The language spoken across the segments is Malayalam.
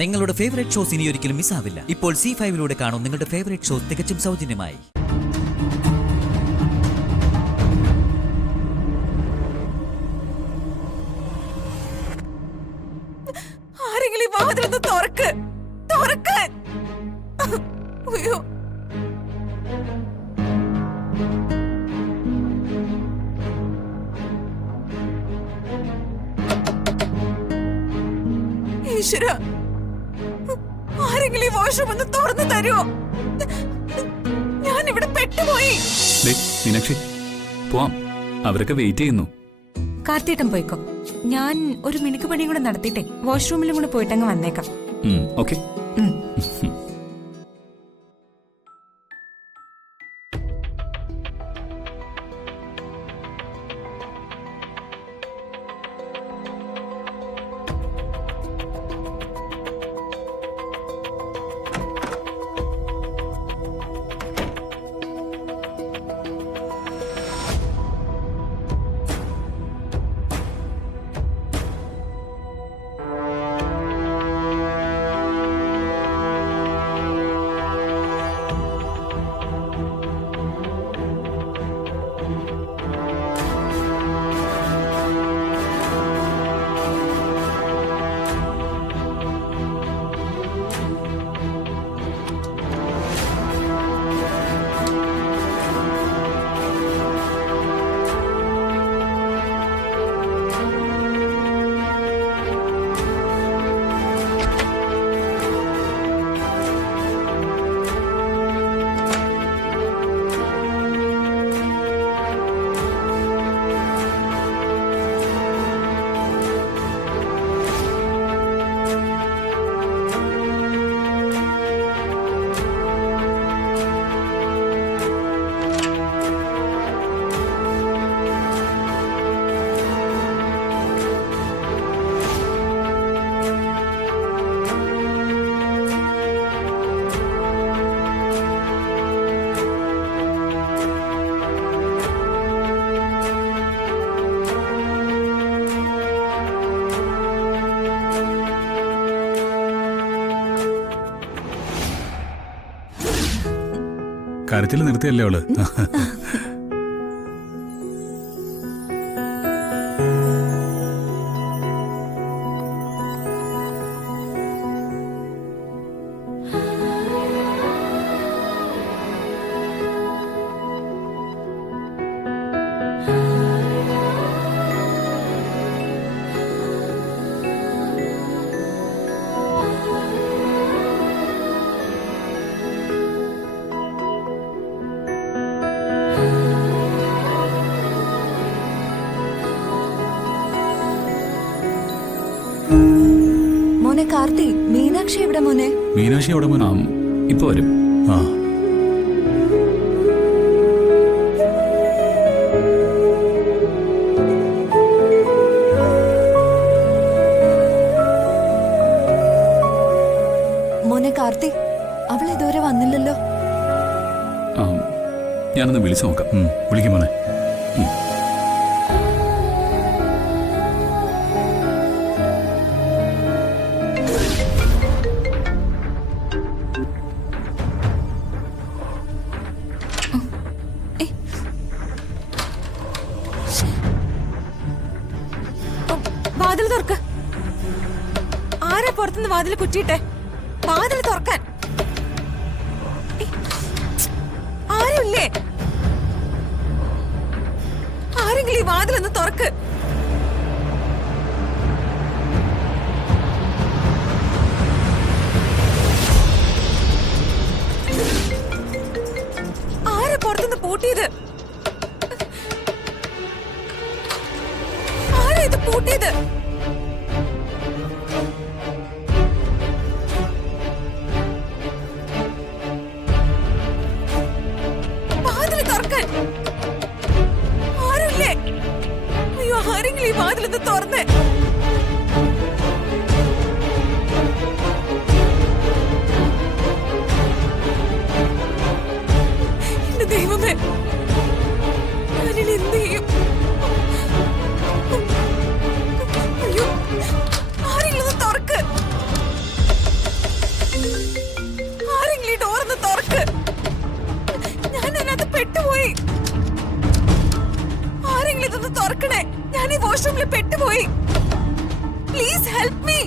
നിങ്ങളുടെ ഫേവറേറ്റ് ഷോസ് ഇനി ഒരിക്കലും മിസ്സാവില്ല. ഇപ്പോൾ C5 കാണും നിങ്ങളുടെ ഫേവറേറ്റ് ഷോസ് തികച്ചും സൗജന്യമായി. ആരെങ്കിലും വാതിലൊന്ന് തുറക്ക്, തുറക്കാൻ. അയ്യോ, ഈശ്വര, ആരെങ്കിലും ഈ വാഷ്റൂം ഒന്ന് തുറന്നു തരുമോ? ഞാൻ ഇവിടെ പെട്ടുപോയി. മീനാക്ഷി, പോവാം, അവരൊക്കെ വെയിറ്റ് ചെയ്യുന്നു. കാർത്തിയേട്ടൻ പോയിക്കോ, ഞാൻ ഒരു മിനുക്ക് പണിയും കൂടെ നടത്തിയിട്ടേ വാഷ്റൂമിലും കൂടെ പോയിട്ടങ്ങ് വന്നേക്കാം. ഓക്കെ. കരച്ചിൽ നിർത്തിയല്ലേ അവള്? മോനെ കാർത്തി, മീനാക്ഷി എവിടെ മോനെ? മീനാക്ഷി എവിടെ മോനെ? ഇപ്പൊ വരും. മോനെ കാർത്തി, അവൾ ഇതുവരെ വന്നില്ലല്ലോ. ഞാനൊന്ന് വിളിച്ചു നോക്കാം. വിളിക്കും മോനെ. വാതിൽ തുറക്ക്. ആരാ പുറത്തുനിന്ന് വാതിൽ കുറ്റിയിട്ടെ? വാതിൽ തുറക്കാൻ ആരുമില്ലേ? ആരെങ്കിലും ഈ വാതിലൊന്ന് തുറക്ക്. ആരാ പുറത്തുനിന്ന് പൂട്ടിയത്? ആരാ ഇത് പൂട്ടിയത്? ആരുമില്ലേ? അയ്യോ, ആരെങ്കിലും ഈ വാതിലൊന്ന് തുറന്നേ. എന്റെ ദൈവമേ, ഞാനിനി എന്ത് ചെയ്യും? അയ്യോ, ആരെങ്കിലും ഒന്ന് തുറക്ക്. പെട്ടുപോയി. ആരെങ്കിലും ഇതൊന്ന് തുറക്കണേ. ഞാൻ ഈ വാഷ്റൂമിൽ പെട്ടുപോയി. Please help me.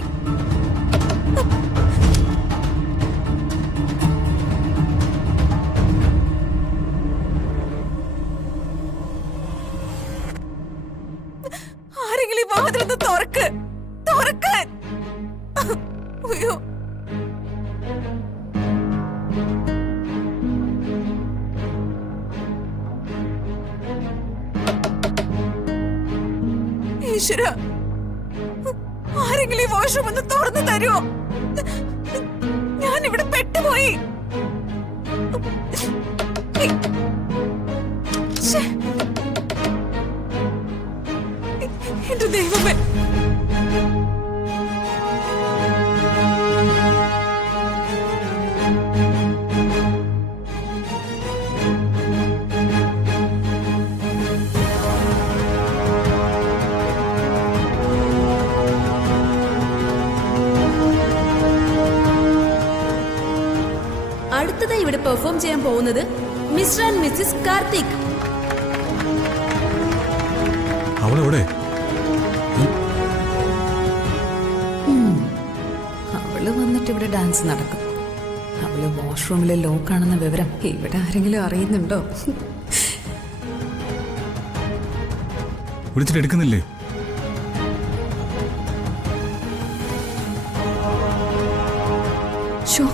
ആരെങ്കിലും ഈ വാതിലൊന്ന് തുറക്കാൻ. അയ്യോ, ഈശ്വര, ആരെങ്കിലും ഈ വാഷ്റൂം ഒന്ന് തുറന്നു തരുമോ? ഞാൻ ഇവിടെ പെട്ടുപോയി. ശ്ശേ. എന്റെ ദൈവമേ. അടുത്തതായി ഇവിടെ പെർഫോം ചെയ്യാൻ പോകുന്നത് മിസ്റ്റർ ആൻഡ് മിസ്സിസ് കാർത്തിക്. അവളെവിടെ? അവള് വന്നിട്ട് ഇവിടെ ഡാൻസ് നടക്കും. അവള് വാഷ്റൂമിലെ ലോക്കാണെന്ന വിവരം ഇവിടെ ആരെങ്കിലും അറിയുന്നുണ്ടോ? വിളിച്ചിട്ട് എടുക്കുന്നില്ലേ? ഷോ,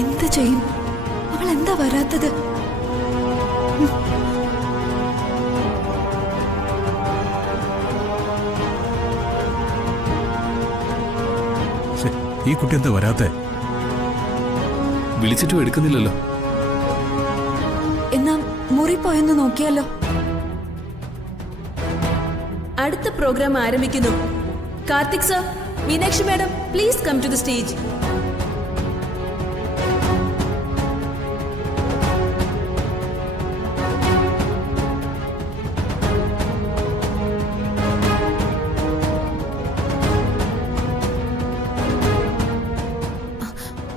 എന്ത് ചെയ്യും? അവൾ എന്താ വരാത്തത്? ഈ കുട്ടി എന്താ വരാത്തെ? വിളിച്ചിട്ടും എടുക്കുന്നില്ലല്ലോ. എന്നാ മുറി പോയെന്ന് നോക്കിയാലോ? അടുത്ത പ്രോഗ്രാം ആരംഭിക്കുന്നു. Karthik sir, Meenakshi madam, please come to the stage.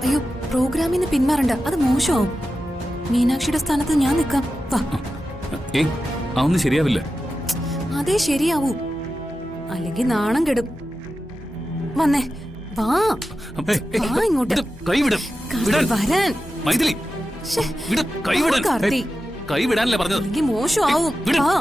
അയ്യോ, പ്രോഗ്രാമിന്ന് പിന്മാറണ്ട, അത് മോശമാവും. മീനാക്ഷിയുടെ സ്ഥാനത്ത് ഞാൻ നിൽക്കാം. വാ. ഏയ്, അതൊന്നും ശരിയാവില്ല. അതേ ശരിയാവൂ, അല്ലെങ്കിൽ നാണം കെടും. വന്നേ, വാ. വാ ഇങ്ങോട്ട്. വരാൻ. മൈഥിലി, ശ്ശേ, കൈവിടാൻ. കാർത്തി, കൈവിടാനല്ലേ പറഞ്ഞത്? അല്ലെങ്കിൽ മോശമാവും. വാ.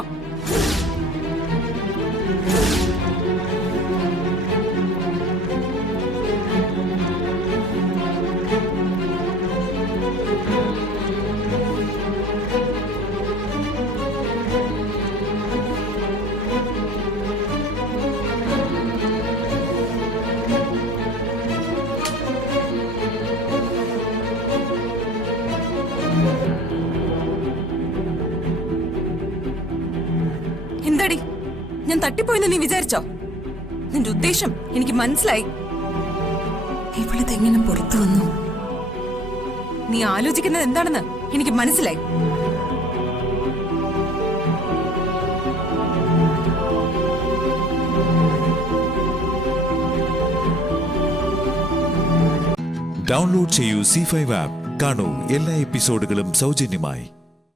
എന്താടി, ഞാൻ തട്ടിപ്പോയെന്ന് നീ വിചാരിച്ചോ? നിന്റെ ഉദ്ദേശം എനിക്ക് മനസ്സിലായി. ഇവളിതെങ്ങനെ പുറത്തു വന്നു? നീ ആലോചിക്കുന്നത് എന്താണെന്ന് എനിക്ക് മനസ്സിലായി. ഡൗൺലോഡ് ചെയ്യൂ C5 ആപ്പ്. കാണൂ എല്ലാ എപ്പിസോഡുകളും സൗജന്യമായി.